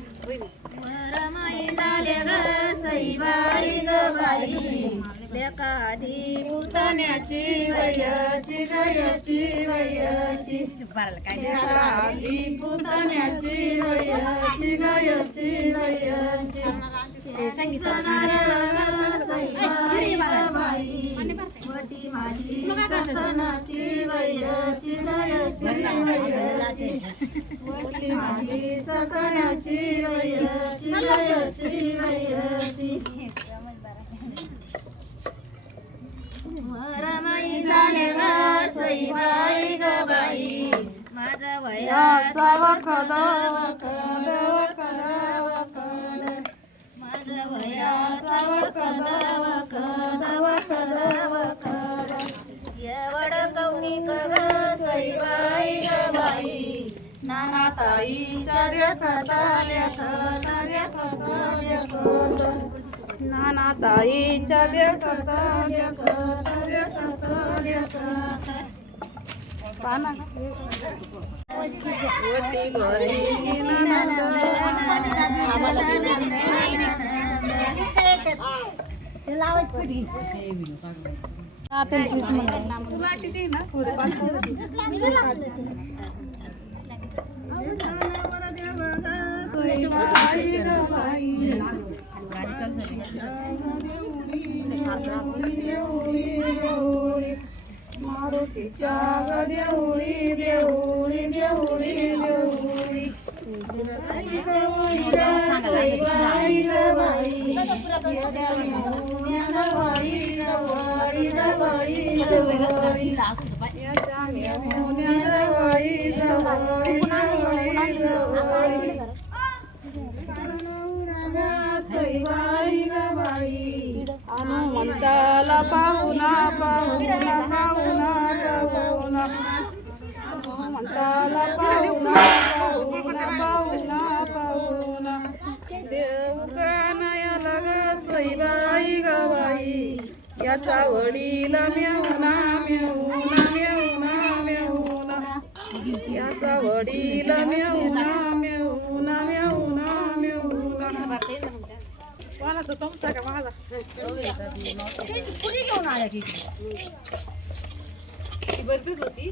न्याराची वरमाई झाले ग सईबाई ग बाई लेकाधी पुतण्याची वयाची गयाची वयाची लेकाधी पुतण्याची वयाची गयाची वयाची सईबाई ग बाई वटी माझी सखनाची वयाची गयाची वयाची वटी माझी नाना ताईच्या देखता मारुतीच्या देऊळी देऊळी देऊळी देऊळी सईबाई गबाई गवाडी गवाडी गवाडी गवाडी गवाडी बाई सईबाई गबाई हनुमंताला पाहुणा पाहुणा पाहुणा पाहुणा. हनुमंताला पाहुणा पाहुणा पाहुणा पाहुणा. देव कानायाला ग सईबाई गबाई याचा वडील मेहुना मेहुना मेहुना मेहुना याचा वडील मेहुना कोणाचा तुमचा का माझा? ती बरीच होती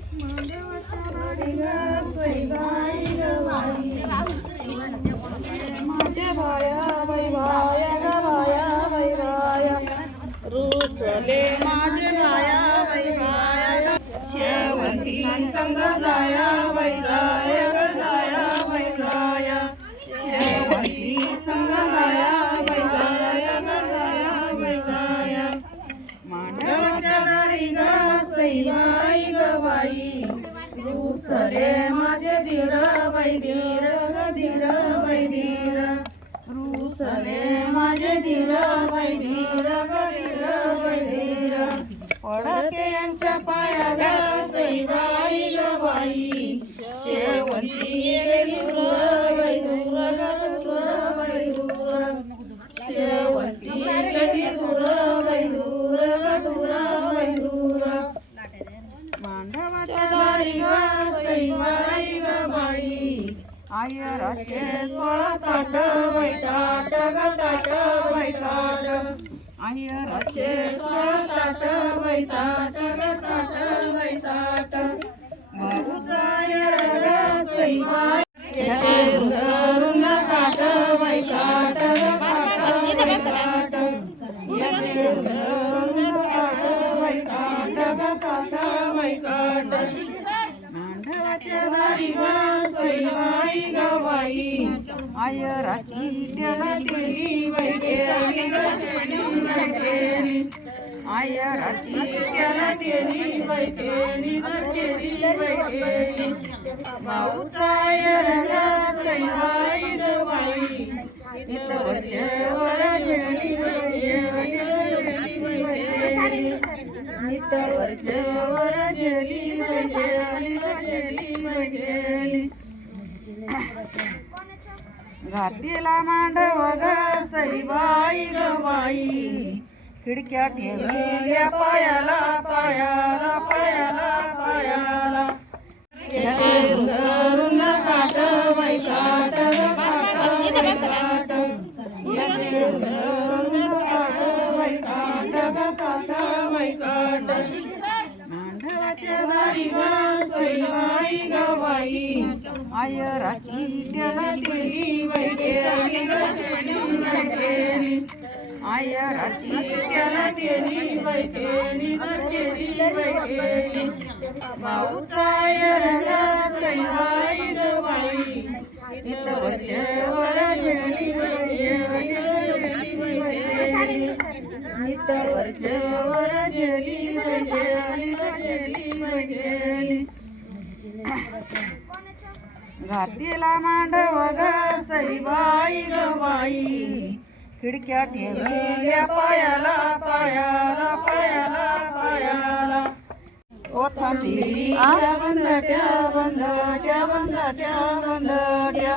माझ्या बाया बाई बाया ग बाया बाई बाया रुसले माझे बाया बाई बाया शेवंती संग जाया बाई जाया ग जाया बाई जाया. शेवंती संग जाया बाई जाया सईबाई माई गवाई रुसले माझे धीर बाई धीर ग धीर बाई धीर. रुसले माझे धीर बाई धीर ग धीर बाई धीर. पडते यांच्या पाया आयराचे सोळा ताट बाई ताट ग ताट बाई ताट आयराचे सोळा ताट बाई ताट ग ताट बाई ताट मारूचा आयर ग सईबाई याचे रुंद रुंद काट बाई काट ग काट बाई काट याचे रुंद रुंद काट बाई काट ग काट बाई काट मांडवाच्या दारी बाई आयराची त्याला टेली बाई टेली ग टेली बाई टेली आयराची त्याला टेली बाई टेली ग टेली बाई टेली भाऊचा आयर ग सईबाई ग बाई इथं वरच्या वर जेली बाई जेली जेली बाई जेली इथं वरच्या वर जेली बाई घातीला मांडव ग सईबाई ग खिडक्या ठेवलेल्या पायाला पायाला पायाला पायाला. रुंद काट बाई काट काट रुंद काट काट काट काट मांडवाच्या दारी ग बाई आयराची त्याला दिली बाई केली ग आयराची त्याला दिली बाई केली केली भाऊचा आयर ग ग बाई इथं वरच्यावर जेली बाई जेली जेली जेली जेली घातीला मांडव ग सईबाई ग बाई. खिडक्या ठेवल्या पायाला पायाला पायाला पायाला. ओ थांबीच्या बंदट्या बंदट्या बंदट्या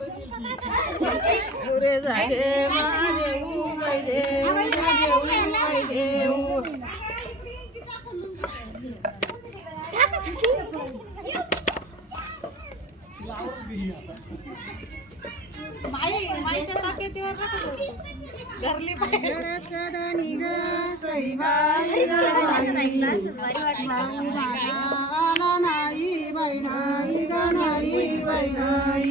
ग सईबाई ग बाई पुरे झाले महादेव महादेव महादेव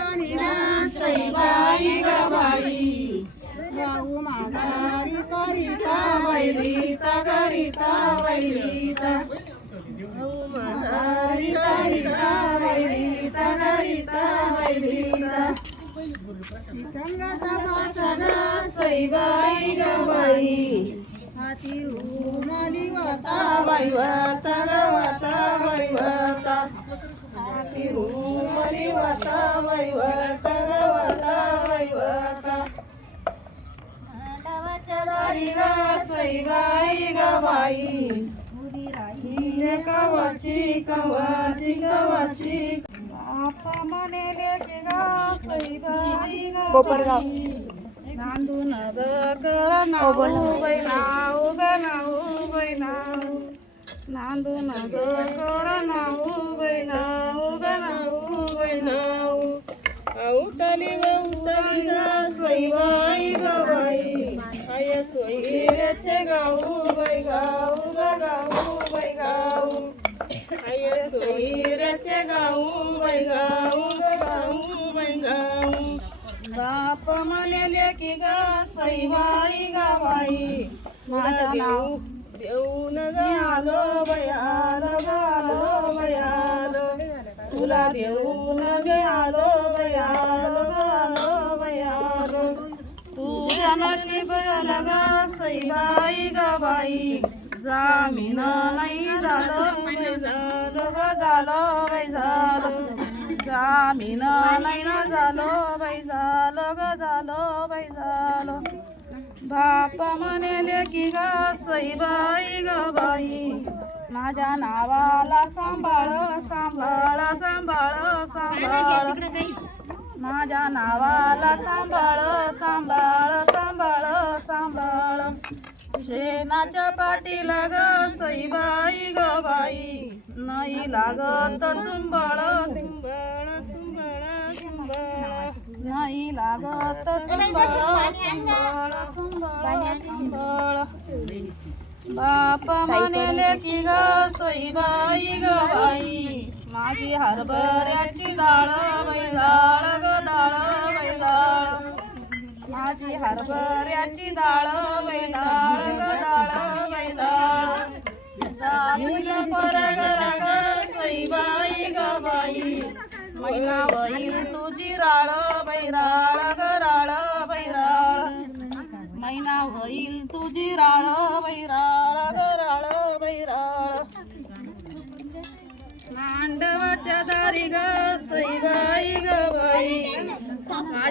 गंगाचा पासगा सईबाई ग हाती रुमाली वाता बाई वाता ग वाता बाई वाता हाती रुमाली वाता बाई वाता ग वाता बाई वाता मांडवाच्या दारी ग सईबाई ग बाई उरी कवाची कवाची कवाची कोपरगाव. नांदून नाऊ बाई नाऊ नाऊ नांदून नाऊ नाऊ नाऊ औटली ग उतली ग सईबाई ग बाई. आय सोयीचे गाऊ बाई गाऊ गाऊ बाई गाऊ आय गाऊ बाई गाऊ गाऊ बाई गाऊ बाप म्हणाले की गा सईबाई गा बाई माझं नाव देऊन आलो बयाल बालो बयाल तुला देऊन आलो बयाल बालो बयाल तुझ्या नशीब ग सईबाई बाई. जामीन नाही झालं झालं झालं बाई झालं. जामीन नाही ना झालं बाई झालं ग झालं बाई झालं. बाप म्हणाले की ग सईबाई ग बाई माझ्या नावाला सांभाळ सांभाळ सांभाळ सांभाळ. माझ्या नावाला सांभाळ सांभाळ सांभाळ सांभाळ. शेणाच्या पाठीला ग सईबाई ग बाई. नाही लागत चुंबळ चुंबळ चुंबळ चुंबळ. नाही लागत चुंबळ चुंबळ चुंबळ. बाप म्हणेले की ग सोईबाई ग बाई. माझी हरभऱ्याची डाळ बैदाळ ग डाळ बैदाळ माझी हरभऱ्याची डाळ वैदाळ ग डाळ बैदाळ जाईल परग रग सईबाई गबाई. मैना होईल तुझी राळ बैराळ गराळ बैराळ. मैना होईल तुझी राळ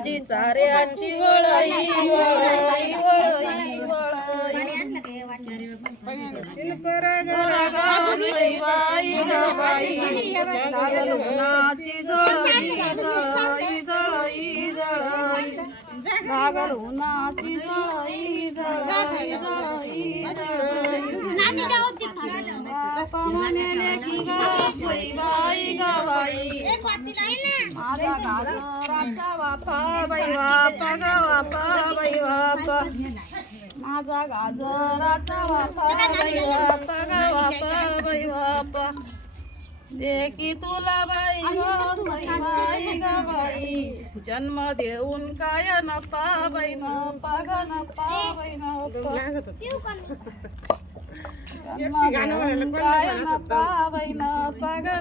माझी चाऱ्याची वळई वळई वळई वळई सईबाई ग बाई उन्हाची जळई जळई जळई जळई लागल उन्हाची जळई जळई. जळई जळई बापा म्हणेले की ग सईबाई ग बाई माझा गाजराचा माझा गाजराचा वापा बाई वापा वापा बाई वापा दे की तुला बाई ग बाई बाई जन्म देऊन काय नपा बाई नपा ग नपा बाई नपा जन्म देऊन काय नपा बाई नपा ग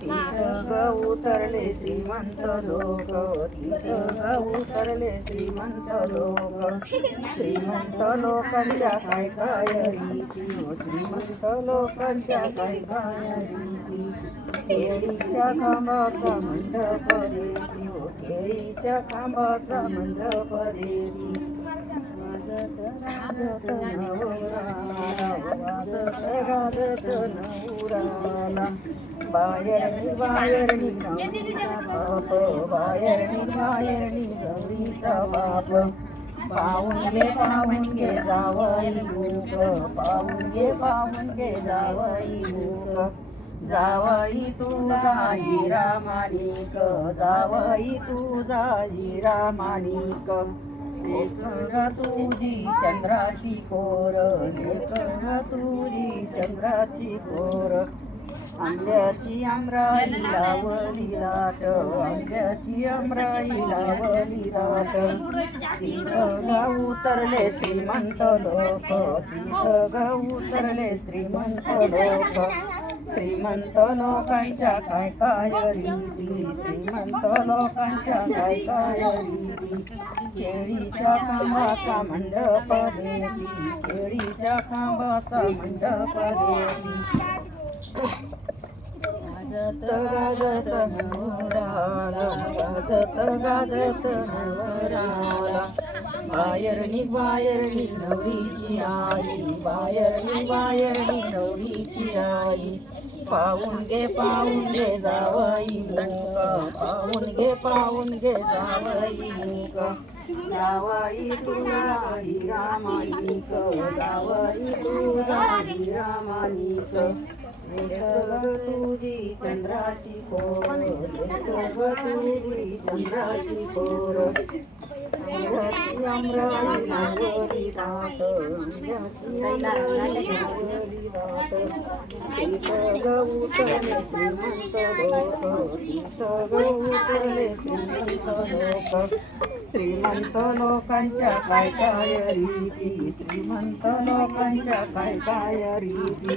नपा उतरले श्रीमंत लोक उतरले श्रीमंत लोक. श्रीमंत लोकांच्या काय काय रीती श्रीमंत लोकांच्या काय काय रीती केळीच्या खांबाचा मंडप देती केळीच्या खांबाचा मंडप देती बाहेरनी बाहेरनी बाप बाहेरनी बाहेरनी गौरीचा बाप पाहून घे पाहून घे जावई मूक पाहून घे पाहून घे जावई मूक जावई तुझा हिरा माणिक जावई तुझा हिरा माणिक लेकर तुझी चंद्राची कोर लेकर तुझी चंद्राची कोर. आंब्याची आमराई लावली लाट आंब्याची आमराई लावली लाट. तिथं ग उतरले श्रीमंत लोक तिथं ग उतरले श्रीमंत लोक. श्रीमंत लोकांच्या काय काय रीती श्रीमंत लोकांच्या काय काय रीती. केळीच्या खांबाचा मंडप देवी केळीच्या खांबाचा मंडप देवी. गाजत गाजत नवराला गाजत गाजत नवराला नवरीची आई बायरणी बायरणी नवरीची आई पाहून घे पाहून घे जावाई मुक पाहून घे पाहून घे जावाई मुक तुला हिरा जावाई तुला तुझी चंद्राची कोर तुझी चंद्राची कोर. अमराई नागरी रात अंगाची अमराई नागरी श्रीमंत लोक श्रीमंत लोक. श्रीमंत लोकांच्या काय काय रीती? श्रीमंत लोकांच्या काय काय रीती?